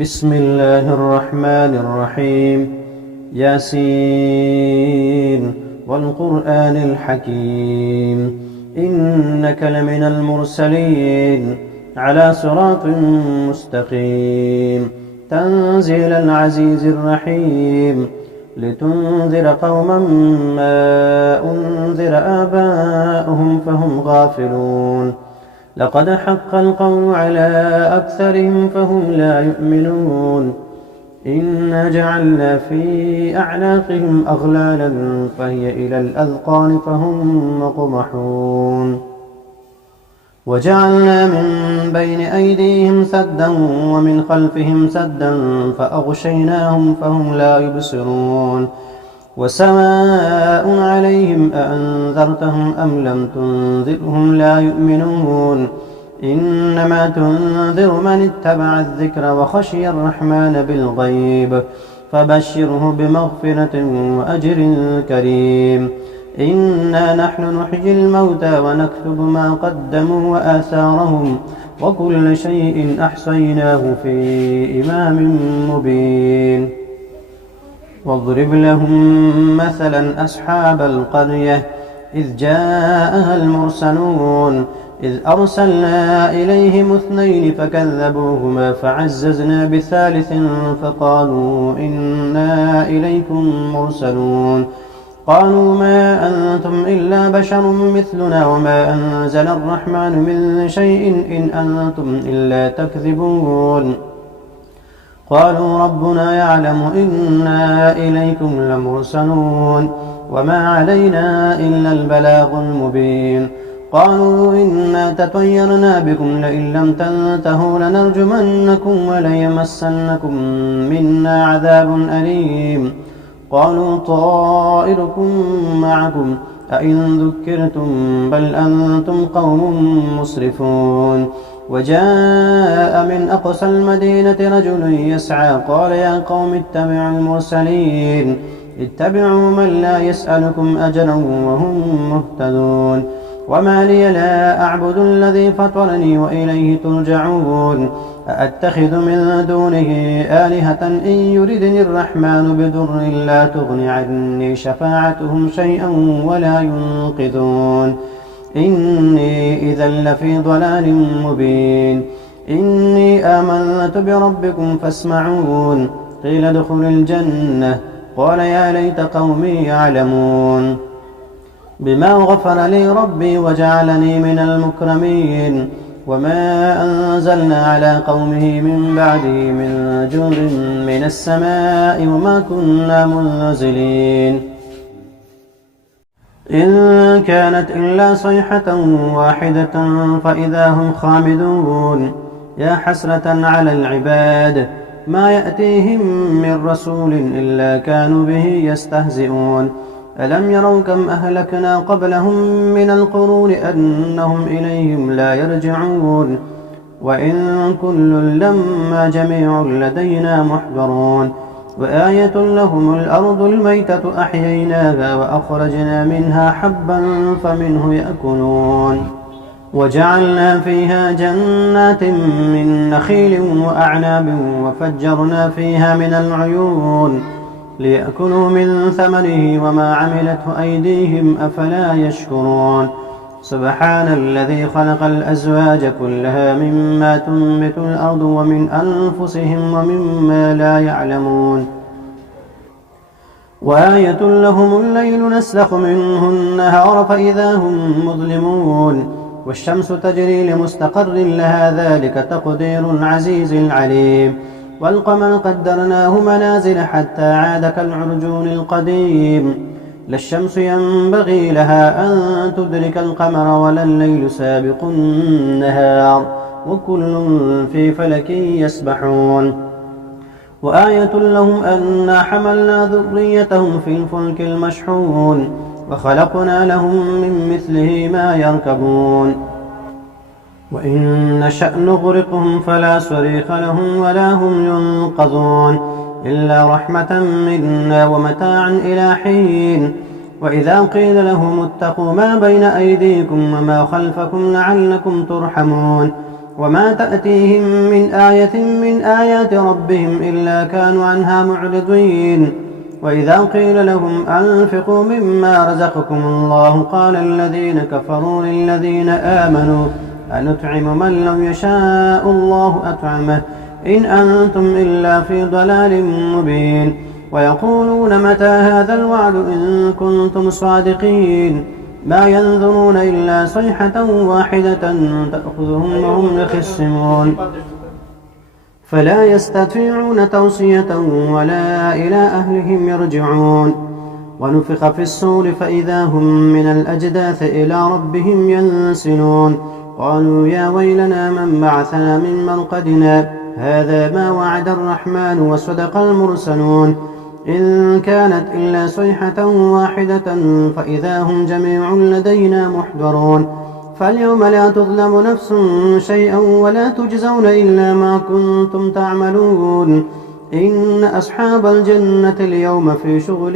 بسم الله الرحمن الرحيم. ياسين والقرآن الحكيم إنك لمن المرسلين على صراط مستقيم تنزيل العزيز الرحيم لتنذر قوما ما أنذر آباؤهم فهم غافلون لقد حق القول على أكثرهم فهم لا يؤمنون إنا جعلنا في أعناقهم أغلالا فهي إلى الأذقان فهم مقمحون وجعلنا من بين أيديهم سدا ومن خلفهم سدا فأغشيناهم فهم لا يبصرون وسواء عليهم أأنذرتهم أم لم تنذرهم لا يؤمنون إنما تنذر من اتبع الذكر وخشي الرحمن بالغيب فبشره بمغفرة وأجر كريم إنا نحن نحيي الموتى ونكتب ما قدموا وآثارهم وكل شيء أحصيناه في إمام مبين واضرب لهم مثلا أصحاب القرية إذ جاءها المرسلون إذ أرسلنا إليهم اثنين فكذبوهما فعززنا بثالث فقالوا إنا إليكم مرسلون قالوا ما أنتم إلا بشر مثلنا وما أنزل الرحمن من شيء إن أنتم إلا تكذبون قالوا ربنا يعلم إنا إليكم لمرسلون وما علينا إلا البلاغ المبين قالوا إنا تطيرنا بكم لئن لم تنتهوا لنرجمنكم وليمسنكم منا عذاب أليم قالوا طائركم معكم أئن ذكرتم بل أنتم قوم مسرفون وجاء من أقصى المدينة رجل يسعى قال يا قوم اتبعوا المرسلين اتبعوا من لا يسألكم أجرا وهم مهتدون وما لي لا أعبد الذي فطرني وإليه ترجعون أأتخذ من دونه آلهة إن يردني الرحمن بضر لا تغن عني شفاعتهم شيئا ولا ينقذون إني إذا لفي ضلال مبين إني آمنت بربكم فاسمعون قيل ادخل الجنة قال يا ليت قومي يعلمون بما غفر لي ربي وجعلني من المكرمين وما أنزلنا على قومه من بعده من جند من السماء وما كنا منزلين إن كانت إلا صيحة واحدة فإذا هم خامدون يا حسرة على العباد ما يأتيهم من رسول إلا كانوا به يستهزئون ألم يروا كم أهلكنا قبلهم من القرون أنهم إليهم لا يرجعون وإن كل لما جميع لدينا محضرون وآية لهم الأرض الميتة أحييناها وأخرجنا منها حبا فمنه يأكلون وجعلنا فيها جنات من نخيل وأعناب وفجرنا فيها من العيون ليأكلوا من ثمره وما عملته أيديهم أفلا يشكرون سبحان الذي خلق الأزواج كلها مما تنبت الأرض ومن أنفسهم ومما لا يعلمون وآية لهم الليل نسلخ منه النهار فإذا هم مظلمون والشمس تجري لمستقر لها ذلك تقدير العزيز العليم والقمر قدرناه منازل حتى عاد كالعرجون القديم لا الشمس ينبغي لها أن تدرك القمر ولا الليل سابق النهار وكل في فلك يسبحون وآية لهم أنا حملنا ذريتهم في الفلك المشحون وخلقنا لهم من مثله ما يركبون وإن نشأ نغرقهم فلا صريخ لهم ولا هم ينقذون إلا رحمة منا ومتاعا إلى حين وإذا قيل لهم اتقوا ما بين أيديكم وما خلفكم لعلكم ترحمون وما تأتيهم من آية من آيات ربهم إلا كانوا عنها معرضين وإذا قيل لهم أنفقوا مما رزقكم الله قال الذين كفروا للذين آمنوا أنطعم من لو يشاء الله أطعمه إن أنتم إلا في ضلال مبين ويقولون متى هذا الوعد إن كنتم صادقين ما ينظرون إلا صيحة واحدة تأخذهم وهم يخصمون فلا يستطيعون توصية ولا إلى أهلهم يرجعون ونفخ في الصور فإذا هم من الأجداث إلى ربهم ينسلون قالوا يا ويلنا من بعثنا من مرقدنا هذا ما وعد الرحمن وصدق المرسلون إن كانت إلا صيحة واحدة فإذا هم جميع لدينا محضرون فاليوم لا تظلم نفس شيئا ولا تجزون إلا ما كنتم تعملون إن أصحاب الجنة اليوم في شغل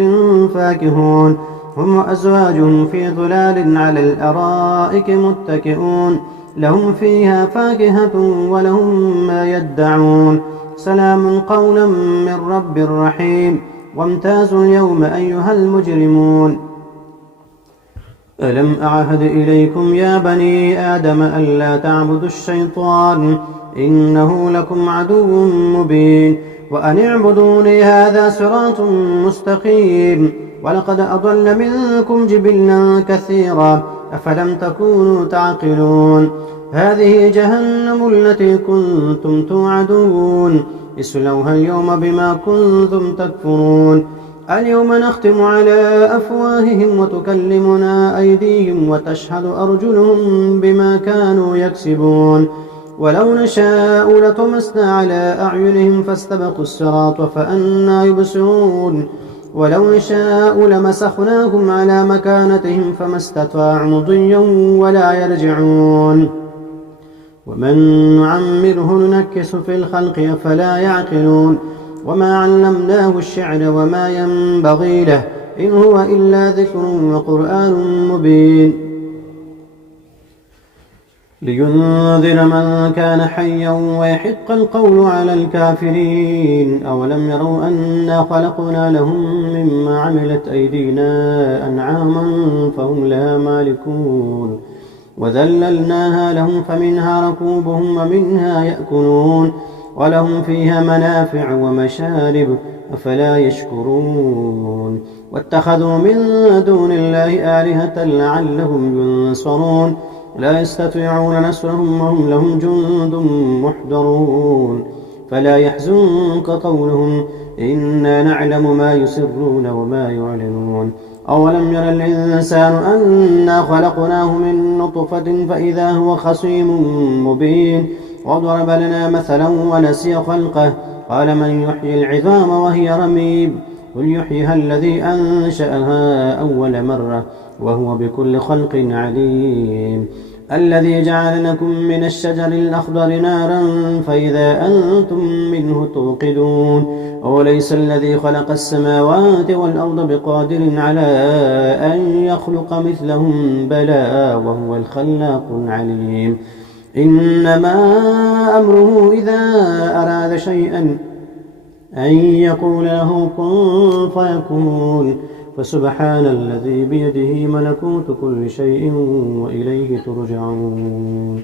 فاكهون هم وأزواجهم في ظلال على الأرائك متكئون لهم فيها فاكهة ولهم ما يدعون سلام قولا من رب رحيم وامتازوا اليوم أيها المجرمون ألم أعهد إليكم يا بني آدم ألا تعبدوا الشيطان إنه لكم عدو مبين وأن اعبدوني هذا صراط مستقيم ولقد أضل منكم جبلا كثيرا أفلم تكونوا تعقلون هذه جهنم التي كنتم توعدون اصلوها اليوم بما كنتم تكفرون اليوم نختم على أفواههم وتكلمنا أيديهم وتشهد أرجلهم بما كانوا يكسبون ولو نشاء لطمسنا على أعينهم فاستبقوا الصراط فأنى يبصرون ولو نشاء لمسخناهم على مكانتهم فما استطاعوا مضيا ولا يرجعون ومن نعمره ننكس في الخلق أفلا يعقلون وما علمناه الشعر وما ينبغي له إن هو إلا ذكر وقرآن مبين لينذر من كان حيا ويحق القول على الكافرين أولم يروا أنا خلقنا لهم مما عملت أيدينا أنعاما فهم لها مالكون وذللناها لهم فمنها ركوبهم ومنها يأكلون ولهم فيها منافع ومشارب أفلا يشكرون واتخذوا من دون الله آلهة لعلهم ينصرون لا يستطيعون نصرهم وهم لهم جند محضرون فلا يحزنك قولهم إنا نعلم ما يسرون وما يعلنون أولم ير الإنسان أنا خلقناه من نطفة فإذا هو خصيم مبين وضرب لنا مثلا ونسي خلقه قال من يحيي العظام وهي رميم قل يحييها الذي أنشأها أول مرة وهو بكل خلق عليم الذي جعل لكم من الشجر الأخضر نارا فإذا أنتم منه توقدون أوليس الذي خلق السماوات والأرض بقادر على أن يخلق مثلهم بلى وهو الخلاق العليم إنما أمره إذا أراد شيئا أن يقول له كن فيكون فسبحان الذي بيده ملكوت كل شيء وإليه ترجعون